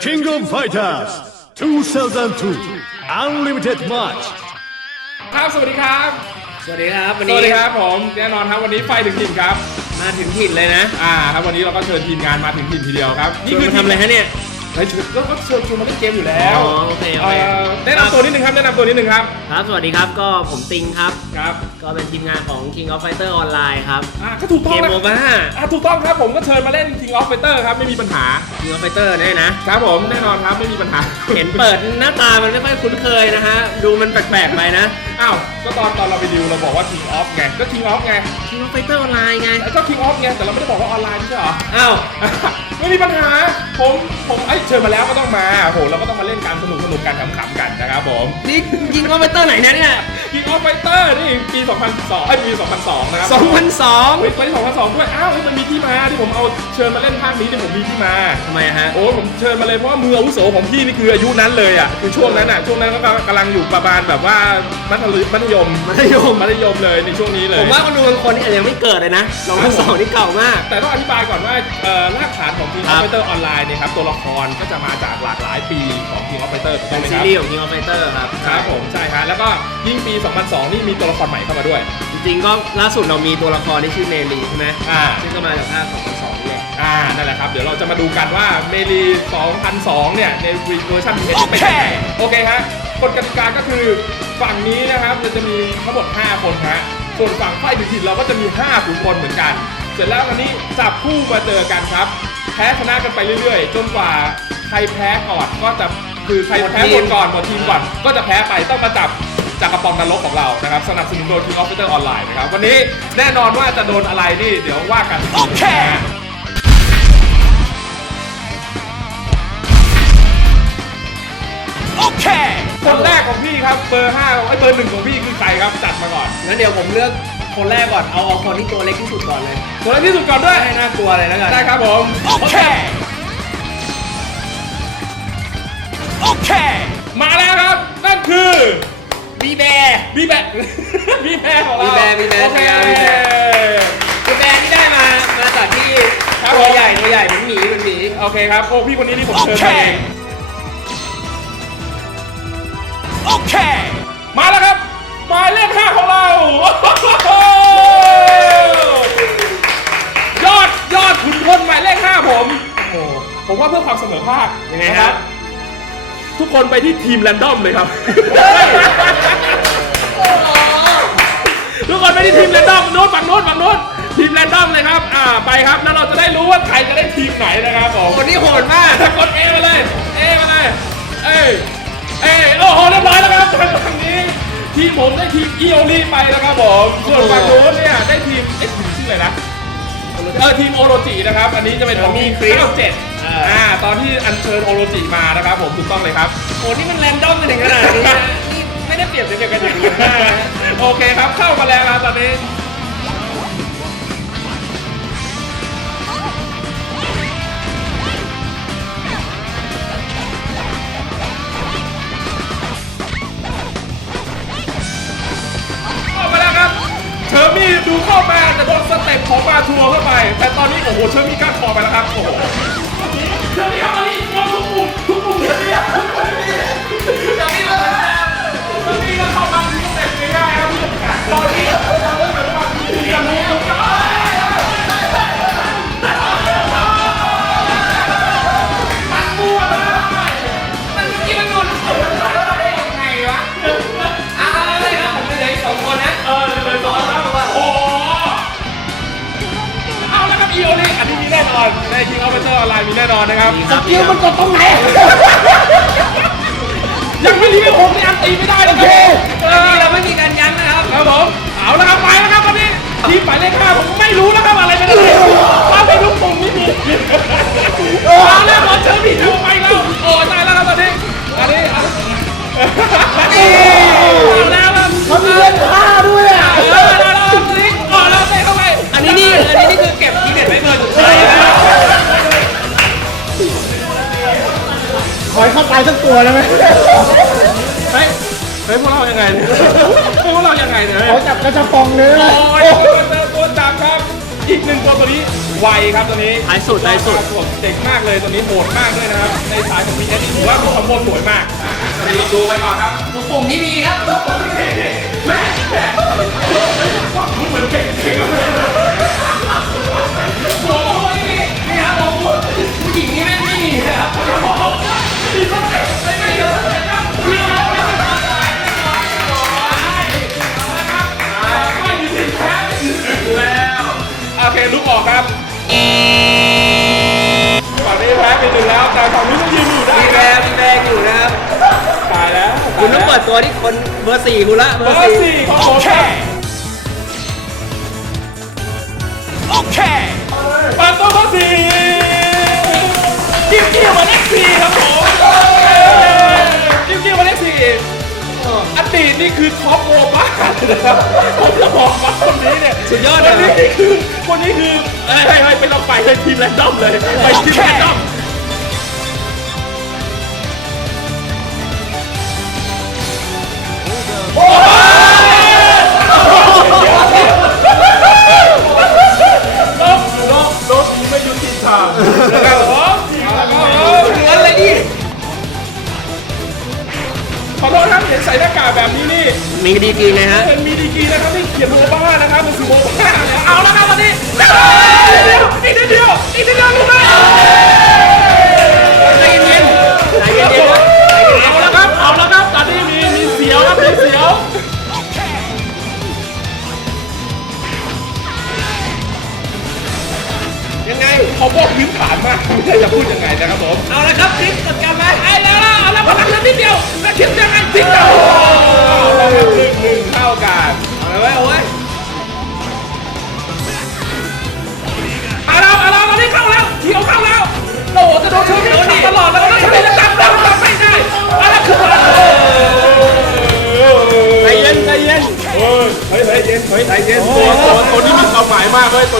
The King of Fighters 2002 Unlimited Match ครับ สวัสดีครับ สวัสดีครับวันสนี้วัสดีครับผม แน่นอนครับวันนี้ไฟถึงถิ่นครับ มาถึงถิ่นเลยนะอ่าครับวันนี้เราก็เชิญทีมงานมาถึงถิ่นทีเดียวครับ นี่คือทำอะไรฮะเนี่ย เฮ้ยชวนก็ก็เชิญชวนมาเล่นเกมอยู่แล้วอ๋อโอเคโอเคเอ่อแนะนำตัวนิดนึงครับแนะนำตัวนิดนึงครับครับ สวัสดีครับ ก็ผมติงครับ ครับก็เป็นทีมงานของ King of Fighter ออนไลน์ครับ อ่าก็ถูกต้เกองมนะโมบ้า อ่าถูกต้องครับผมก็เชิญมาเล่น King of Fighter ครับไม่มีปัญหา King of Fighter เนี่ยนะ ครับผมแน่นอนครับไม่มีปัญหา เห็นเปิดหน้าตามันไม่ค่อยคุ้นเคยนะฮะ ดูมันแปลกๆไปนะ อ้าว ก็ตอนตอนเราไปดิวเราบอกว่า King of ไง ก็ King of ไง King of Fighter ออนไลน์ไงแล้วก็ King of ไง แต่เราไม่ได้บอกว่าออนไลน์ไม่ใช่เหรอ อ้าว ไม่มีปัญหา ผม ผมไอ้ยเชิญมาแล้วก็ต้องมาโหเราก็ต้องมาเล่นกันสนุกสนุกกันขำๆกันนะครับผม นี่ King of Fighter ไหนนะเนี่ย King of Fighter นี่ปี 2002ไอ้ยปี 2002 นะครับ2002 เฮ้ยปี2002 ด้วย อ้าวนี่มันมีที่มาที่ผมเอาเชิญมาเล่นภาคนี้ที่ผมมีที่มา ทำไมฮะ โอ้ผมเชิญมาเลยเพราะว่ามืออาวุโสของพี่นี่คืออายุนั้นเลยอะ คือช่วงนั้นอะ ช่วงนั้นก็กำลังอยู่ประมาณแบบว่ามัธยมมัธยมมัธยม มัธยมเลยในช่วงนี้เลยผมว่าคนดูบางคนนี่อาจจะยังไม่เกิดเลยนะ2002นี่เก่ามาก แต่ต้องอธิบายก่อนว่าเอ่อรากฐานของ King ครั of บ Fighter ออนไลน์เนี่ยครับตัวละครก็จะมาจากหลากหลายปีของ King of Fighter ถูกต้เป็องนไหมซีครับรีส์ของ King of Fighter ครับครับผมใช่ฮะแล้วก็ยิ่งปี 2002 นี่มีตัวละครใหม่เข้ามาด้วย จริงๆก็ล่าสุดเรามีตัวละครที่ชื่อเมลีใช่ไหมอ่า ซึ่งก็มาจากภาค2002นี่แหละ อ่า นั่นแหละครับ เดี๋ยวเราจะมาดูกันว่าเมลี 2002 เนี่ย ในเวอร์ชันเพชรเป็นยังไงโอเคฮะ กฎกติกาก็คือฝั่งนี้นะครับเราจะมีทั้งหมด 5 คนฮะส่วนฝั่งไฟถึงถิ่นเราก็จะมี5ขุนพลเหมือนกัน เสร็จแล้วอันนี้จับคู่มาเจอกันครับ แพ้ชนะกันไปเรื่อยๆ จนกว่าใครแพ้ก่อนก็จะคือใครแพ้คนก่อนหมดทีมก่อนก็จะแพ้ไปต้องมาจับจากกระป๋องนรกของเรานะครับสนับสนุนโดย King of Fighter Online นะครับวันนี้แน่นอนว่าจะโดนอะไรนี่เดี๋ยวว่ากันโอเคโอเค คนแรกของพี่ครับเบอร์ห้าไอ้ยเบอร์หนึ่งของพี่คือใครครับจัดมาก่อนงั้นเดี๋ยวผมเลือกคนแรกก่อน เอาเอาคนที่ตัวเล็กที่สุดก่อนเลยตัวแรกที่สุดก่อนด้วยให้น่ากลัวเลยแล้วกัน ได้ครับผมโอเคโอเค มาแล้วครับนั่นคือบีแบร์บีแบบีแบของเราบีแบร์บีแบร์โอเคใช่ครับบีแบร์บีแบร์ที่ได้มา มาจากที่ครับตัวผมใหญ่ตัวใหญ่เหมือนหมีเหมือนหมี โอเคครับโอ้พี่คนนี้นี่ผมเชิญมาเอง โอเค มาแล้วครับหมายเลขห้าของเรายอดยอดขุนพลหมายเลขห้าผมโอ้โหผมว่าเพื่อความเสมอภาคยังไงนะครับทุกคนไปที่ทีมแรนดอมเลยครับ ทุกคนไปที่ทีมแรนดอมโน้ตฝั่งโน้ตฝั่งโน้ตทีมแรนดอมเลยครับ อ่าไปครับแล้วเราจะได้รู้ว่าใครจะได้ทีมไหนนะครับผม คนนี้โหดมาก กดเอมาเลย เอมาเลย เอ้ย เอ้ยโอ้โหเรียบร้อยแล้วครับทางฝั่งนี้ ทีมผมได้ทีมอีโอลีไปแล้วครับผมส่วนฝั่งโน้นเนี่ยได้ทีมเอ้ยทีมชื่ออะไรนะเออทีมโอโรจินะครับ อันนี้จะเป็นของมีทีมคริส97อ่าตอนที่อัญเชิญโอโรจิมานะครับผมถูกต้องเลยครับ โหนี่มันแรนดอมมาถึงขนาดนี้นะนี่ไม่ได้เปรียบเทียบกันอย่างนี้นะ โอเคครับเข้ามาแล้วครับตอนนี้ โอ้โหเชอร์มี่ก้ารคอไปแล้วครับโอ้โห น์มีแน่นอนนะครับสกิลมันกดตรงไหน ยังไม่รีบผมนี่อันตีไม่ได้เลยครับเออันนี้อเราไม่มีการยั้งนะครับครับผมเอาแล้วครับไปแล้วครับวันนี้ทีมหมายเลขห้าผมไม่รู้แล้วครับอะไรเป็นอะไรว่าไปทุกปุ่มนี่มีเอาแล้วบอลเชอร์พี่ดูไปแล้วโอ้ตายแล้วครับตอนนี้อันนี้เอาแล้วครับเขามีเล่นผ้าด้วย ตายสักตัวได้ไหมเฮ้ยเฮ้ยพวกเรายังไงเนี่ยเฮ้ยพวกเรายังไงเนี่ยขอจับกระชับปองเลยนะโอ้ยเจอตัวจับครับ อีกหนึ่งตัวตัวนี้ไวครับตัวนี้ท้ายสุดท้ายสุดเด็กมากเลยตัวนี้โหดมากด้วยนะครับ ในสายของ PS นี่ถือว่ามีคอมโบสวยมากอะตัวนี้ดูไปก่อนครับลูกโป่งนี่มีครับนี่ครับผมผู้หญิงนี่ไม่ไม่มีนะครับ โอเคลุกออกครับฝั่งนี้แพ้ไปหนึ่งแล้วแต่ฝั่งนี้ต้องยืนอยู่ได้มีคแบรับร์มีแบร์อยู่นะครับ ตายแล้วคุณต้องเปิดตัวที่คนเบอร์สี่คุณละเบเบออร์ร์สี่สี่ของผมครับโอเคเปิดตัวเบอร์สี่ กิ้วกิ้วมาเลขสี่อดีตนี่คือท็อปโอบ้านะครับผมจะบอกว่าคนนี้เนี่ยสุดยอดคเลนนี้ยนี่คือคนนี้คือเฮ้ยเฮ้ยเฮ้ยไปลองไปเลยทีมแรนดอมเลยไปทีมแรนดอมล มีดีกรีนะฮะ เป็นมีดีกรีนะครับที่เขียนโมบ้านะครับมันคือโมบ้าเนี่ยเอาแล้วครับตอนนี้เดียวอีกนิดเดียวอีกนิดเดียวลูกแม่ใจเย็นๆใจเย็นๆ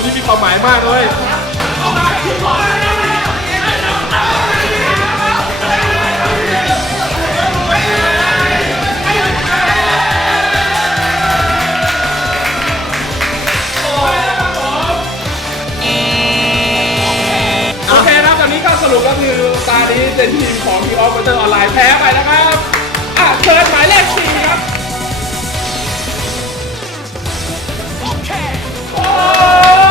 มากเลยตัวนี้มีความหมายมากเลยโอเคครับตอนนี้ก็สรุปก็คือตานี้เป็นทีมของทีออฟเตอร์ออนไลน์แพ้ไปนะครับ อะเชิญหมายเลขสี่ครับโอ้นี่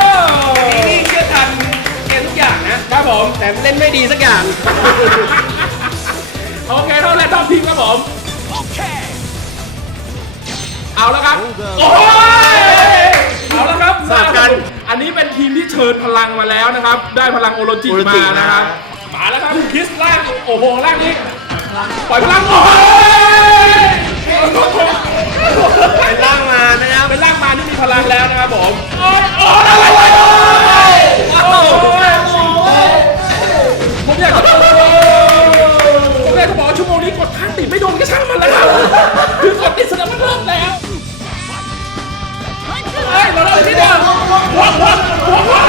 ครับผม แต่เล่นไม่ดีสักอย่าง โอเคเท่าแรกท็อปทีมครับผมเอาแล้วครับ โอ้ยเอาแล้วครับสลับกัน อันนี้เป็นทีมที่เชิญพลังมาแล้วนะครับ ได้พลังโอโรจิโอโรจิ มานะครับ มามาแล้วครับคิสล่าง โอ้โหล่างนี้ ปล่อยพลัง โอ้ยเป็นล่างมานะครับเป็นล่างมานี่มีพลังแล้วนะครับผม โอ้ยโอ้ยอะไรวะโอ้ย ผมอยากจะบอกผมอยากจะบอกว่าชั่วโมงนี้กดคันติดไม่โดนก็ช่างมันแล้วครับคือกดติดแสดงว่าเริ่มแล้วเฮ้ยเราเริ่มที่เดียวหัวหัวหัวหัวอะไรก็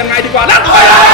ยังไงดีกว่าแล้วไปเลย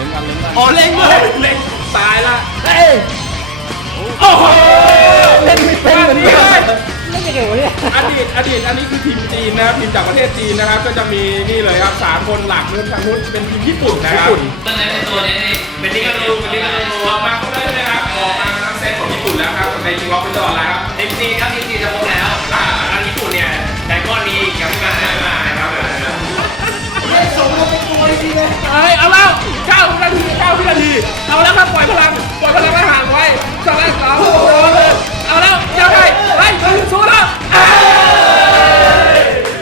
ล่นกันเล่นกันอ๋อเล่นด้วยเล็งตายละเฮ้ยโอ้โหเล่นไม่เป็นเหมือนกันอดีตอดีตอันนี้คือทีมจีนนะครับทีมจากประเทศจีนนะครับ ก็จะมีนี่เลยครับสามคนหลักนู้นทางนู้นเป็นทีมญี่ปุ่นนะครับตั้งแต่ในตัวนี้เป็นลิกาลูเป็นลิกาลูออกมาครบเลยนะครับออกมาทั้งเซตของญี่ปุ่นแล้วครับในทีมวอลเป็นตลอดแล้วครับเอ็มซีครับเอ็มซีจะพบแล้วอ่าก้อนนี้ยังไม่มามาครับเอ้ยเอาแล้ว9วินาที9วินาที เอาแล้วครับปล่อยพลัง ปล่อยพลังให้ห่างไว้สองแรกสองโอ้โหเลยเอาแล้วยังไงไล่ไปสู้แล้วเอ้ย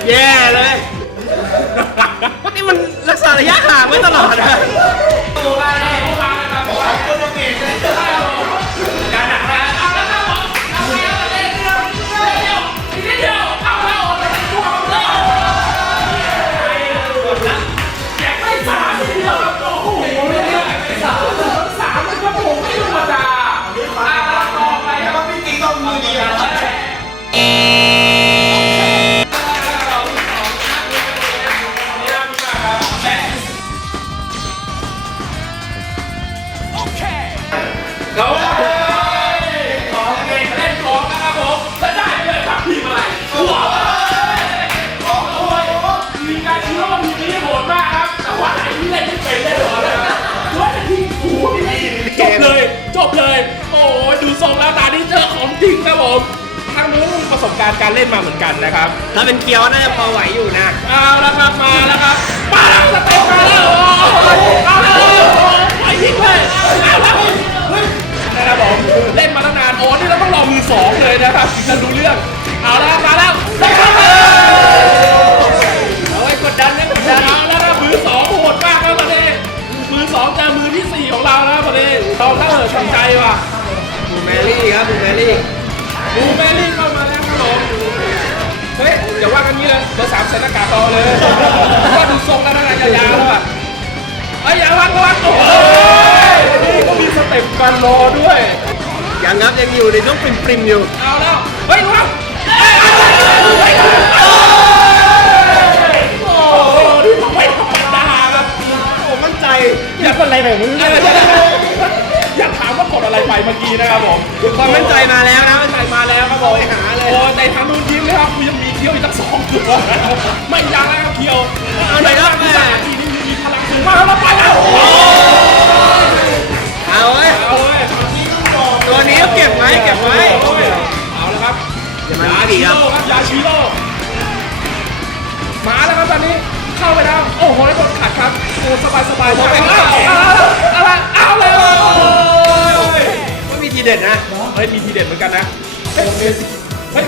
แย่เลย นี่มันรักษาระยะห่างไว้ตลอดนะเขา การณ์การเล่นมาเหมือนกันนะครับ ถ้าเป็นเกียวน่าจะพอไหวอยู่นะ เอาละครับมาแล้วครับมาแล้วสเต็ปมาแล้วโอ้โหเอาแล้วโอ้โหไปยิงเลยเอาแล้วเฮ้ยนะครับผมเล่นมาตั้งนานโอ้นี่เราต้องรอมือสองเลยนะครับถึงจะรู้เรื่องเอาแล้วมาแล้วเอาแล้วเอาไว้กดดันนะกดดันเอาแล้วนะมือสองโหดมากแล้วตอนนี้มือสองเจอมือที่สี่ของเราแล้วตอนนี้เราเล่าทำใจว่ะบูแมรี่ครับบูแมรี่บูแมรี่ ใส่หน้ากากต่อเลยก็ดูทรงแล้วนะยาวๆแล้วอะไอ้ยอย่าวังวังโอ้ยนี่ก็มีสเต็ปการรอด้วย ยังครับยังอยู่ในช่วงปริมๆอยู่ เอาแล้ว เฮ้ยวังเอ้ยเฮ้ยโอ้โหนี่ไม่ธรรมดาครับโอ้มั่นใจ อยากกดอะไรแบบมึงอย อะไรไปเมื่อกี้นะครับผมความมั่นใจมาแล้วนะใส่มาแล้วครับผมหาเลย โอ้ในทางนู้นยิ้มเลยครับยังมีเคี้ยวอีกตั้งสองตัวไม่ยังแล้วครับเคี้ยวเอาหน่อยครับแม่ทีนี้มีพลังสูงมากแล้วไปแล้วเอาไว้ยเอาเลยตัวนี้ก็เก็บไว้เก็บไว้เอาละครับอย่ามายาดีชิครับโร่ครับยาชิโร่มาแล้วครับตอนนี้เข้าไปแล้วโอ้โหแล้วโดนขัดครับโอ้สบายสบายเอาเอาเอาเอาเลยไม่มี ทีเด็ดนะ เฮ้ย มีทีเด็ดเหมือนกันนะ เฮ้ยเฮ้ยเฮ้ย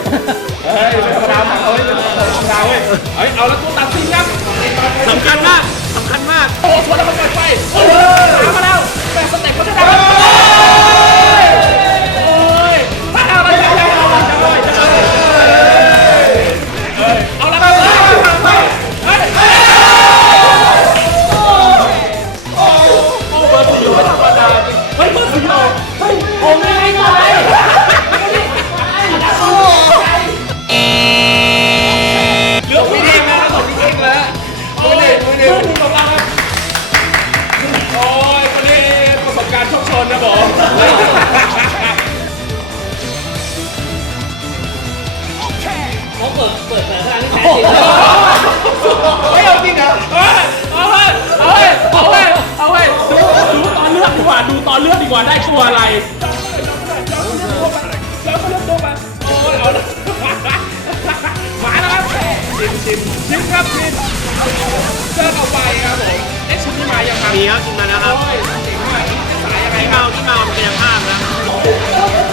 ไม่ธรรมดาฝั่งเขาเฮ้ยไม่ธรรมดาเว้ย เฮ้ย เอาแล้วตัวตัดสินครับสำคัญมากสำคัญมาก โอ้โหชวนแล้วมันปล่อยไฟโอ้โหตามมาแล้วแต่สเต็ปเขา ได้ตัวอะไรแล้วก็เลือกตัวมาโอ้ยเอาละมาแล้วครับชิมชิมชิมครับชิมเจอเอาไปครับผมเอ๊ะชุดนี้มายังครับมีครับกินมาแล้วครับโอ้ยเจ๋งมากนี่สายยังไงที่ครัเมาบที่เมามันกายภาพนะ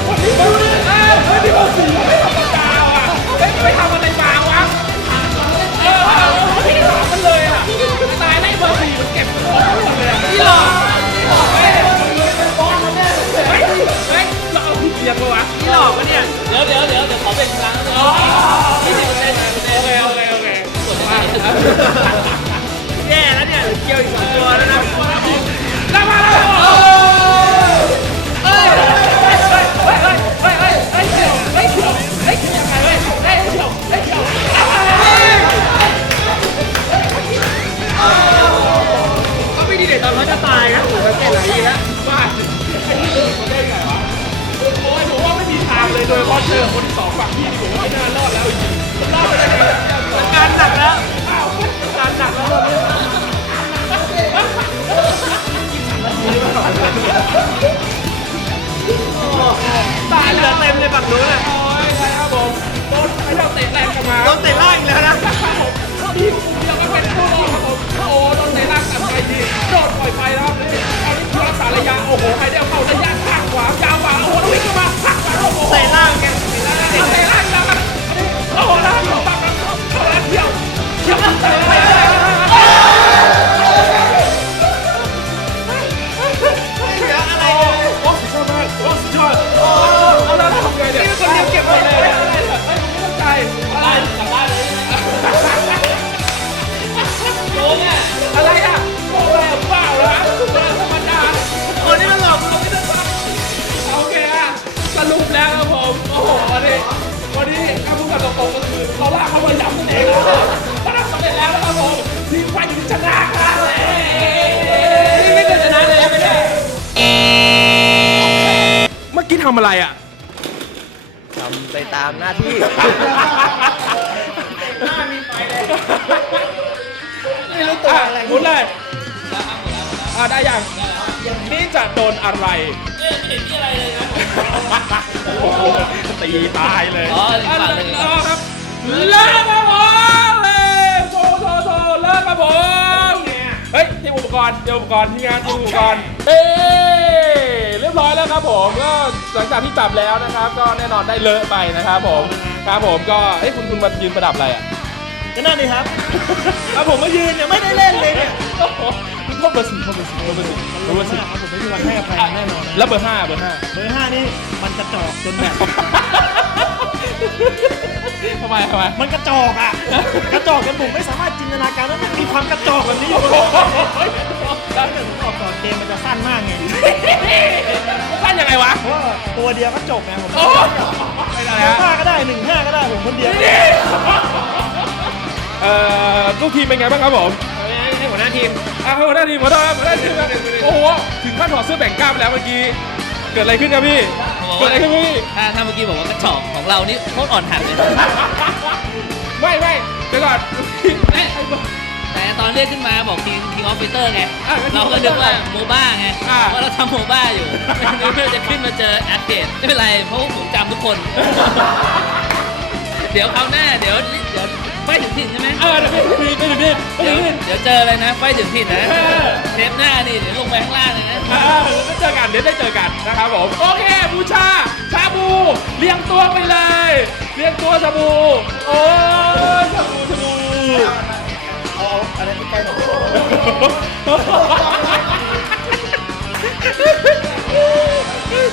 วันนี้เบอร์สี่เอ้ยเฮ้ยนี่เบอร์สี่ไม่ธรรมดาว่ะเฮ้ยไม่ทำอะไรมาวะเออเออไม่ได้ถามมันเลยอะตายได้เบอร์สี่มันเก็บของหมดเลยอะนี่หรอ แย่แล้วเนี่ยเหลือเกียวอีกสองตัวแล้วนะแล้วมาแล้วเฮ้ยเฮ้ยเฮ้ยเฮ้ยเฮ้ยเฮ้ยเกี่ยวเฮ้ยเกี่ยวเฮ้ยเกี่ยวยังไงเฮ้ยเฮ้ยเกี่ยวเฮ้ยเกี่ยวเขาไม่ดีเด็ดตอนเขาจะตายนะผมสังเกตหลายทีแล้วบ้าไอ้นี่เขาได้ไงวะโอ้ยผมว่าไม่มีทางเลยโดยเฉพาะเจอคนสองฝั่งพี่ผมว่าไม่น่ารอดแล้วจริงรอดไปได้ไงการหนักแล้ว วันนี้วันนี้ถ้าพูดกันตรงๆก็คือเราลากเขามาย้ำนั่นเองนะครับเขาทำสำเร็จแล้วนะครับผมทีมไฟถึงชนะครับนี่ไม่เคยชนะเลยไม่ได้เมื่อกี้ทำอะไรอะทำไปตามหน้าที่ไม่รู้ตัวอะอะไรหมุนเลยอะได้ยังนี่จะโดนอะไรเอ๊ะไม่เห็นมีอะไรเลยนะโอ้โห ตีตายเลยอ๋ออีกฝั่งหนึ่งเหรออ๋อครับเลิกครับผมเฮ้ยโถโถโถเลิกครับผมเฮ้ยทีมอุปกรณ์ทีมอุปกรณ์ทีมงานทีมอุปกรณ์เอ้เรียบร้อยแล้วครับผมก็หลังจากที่จับแล้วนะครับ ก็แน่นอนได้เลอะไปนะครับผมครับผมก็เอ้ยคุณคุณมายืนประดับอะไรอะก็นั่นเลยครับเอาผมมายืนเนี่ยไม่ได้เล่นเลยเนี่ย โอ้โหคุณโทษเบอร์สี่โทษเบอร์สี่โทษเบอร์สี่โทษเบอร์สี่ผมไม่มีวันให้อภัยแน่นอนนะแล้วเบอร์ห้าเบอร์ห้าเบอร์ห้านี่มันกระจอกจนแบบ ทำไมทำไม มันกระจอกอะ กระจอกจนผมไม่สามารถจินตนาการว่ามันมีความกระจอกแบบนี้อยู่ถ้าเกิดผมออกก่อนเกมมันจะสั้นมากไง สั้นยังไงวะ เพราะว่าตัวเดียวก็จบไงผมโอ้ไม่ได้ฮะ ห้าก็ได้หนึ่งห้าก็ได้ผมคนเดียว เอ่อลูกทีมเป็นไงบ้างครับผมให้หั วหน้าทีมอะหัวหน้าทีมหัวหน้าหัวหน้าทีมครับโอ้โหถึงขั้นถอดเสื้อแบ่งกล้ามไปแล้วเมื่อกี้ เกิดอะไรขึ้นครับพี่เกิดอะไรขึ้นพี่ถ้าถ้าเมื่อกี้บอกว่ากระจอกของเรานี่โคตรอ่อนหัดเลยไม่ไม่เดี๋ยวก่อนเอ๊ะแต่ตอนเรียกขึ้นมาบอกทีมทีมออฟฟิเตอร์ไงอะเราก็นึกว่าโมบ้าไงอะว่าเราทำโมบ้าอยู่ไม่นึกว่าจะขึ้นมาเจอแอดเดตไม่เป็นไรเพราะว่าผมจำทุกคน เดี๋ยวคราวหน้าเดี๋ยวเดี๋ยว ไฟถึงถิ่นใช่ไหมเออเดี๋ยวพี่พี่พี่พี่เดี๋ยวพี่ เดี๋ยวเจออะไรนะไฟถึงถิ่นนะเออ เทปหน้านี่เดี๋ยวลงไปข้างล่างเลยนะ อ่าได้เจอกันเดี๋ยวได้เจอกันนะครับผมโอเคบูชาชาบูเรียงตัวไปเลยเรียงตัวชาบูโอ้ยชาบูชาบูเอาอะไรใกล้ๆหน่อย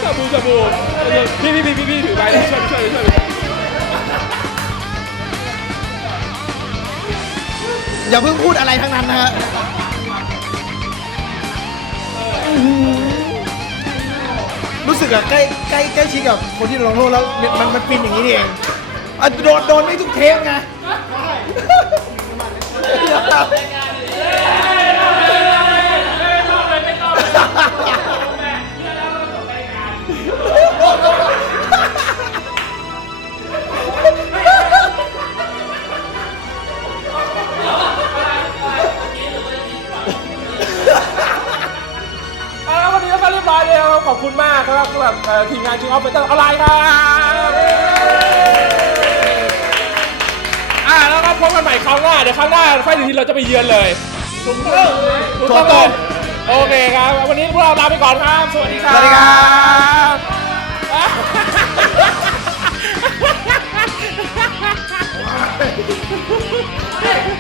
ชาบูชาบูพี่พี่พี่พี่พี่ถือไปช่วยช่วยช่วย อย่าเพิ่งพูดอะไรทั้งนั้นนะฮะรู้สึกอะใกล้ใกล้ใกล้ชิดกับคนที่ลงโทษแล้วมันมันฟินอย่างนี้นี่เองอะโดนโดนไม่ทุกเทปไง นี้ก็เรียบร้อยเลยครับขอบคุณมากครับสำหรับเอ่อทีมงานชิงออฟเฟเตอร์อะไรครับอ่าแล้วก็พบกันใหม่คราวหน้าเดี๋ยวคราวหน้าไฟถึงที่เราจะไปเยือนเลยถูกต้องถูกต้องเลยโอเคครับ วันนี้พวกเราลาไปก่อนครับ สวัสดีครับ สวัสดีครับบ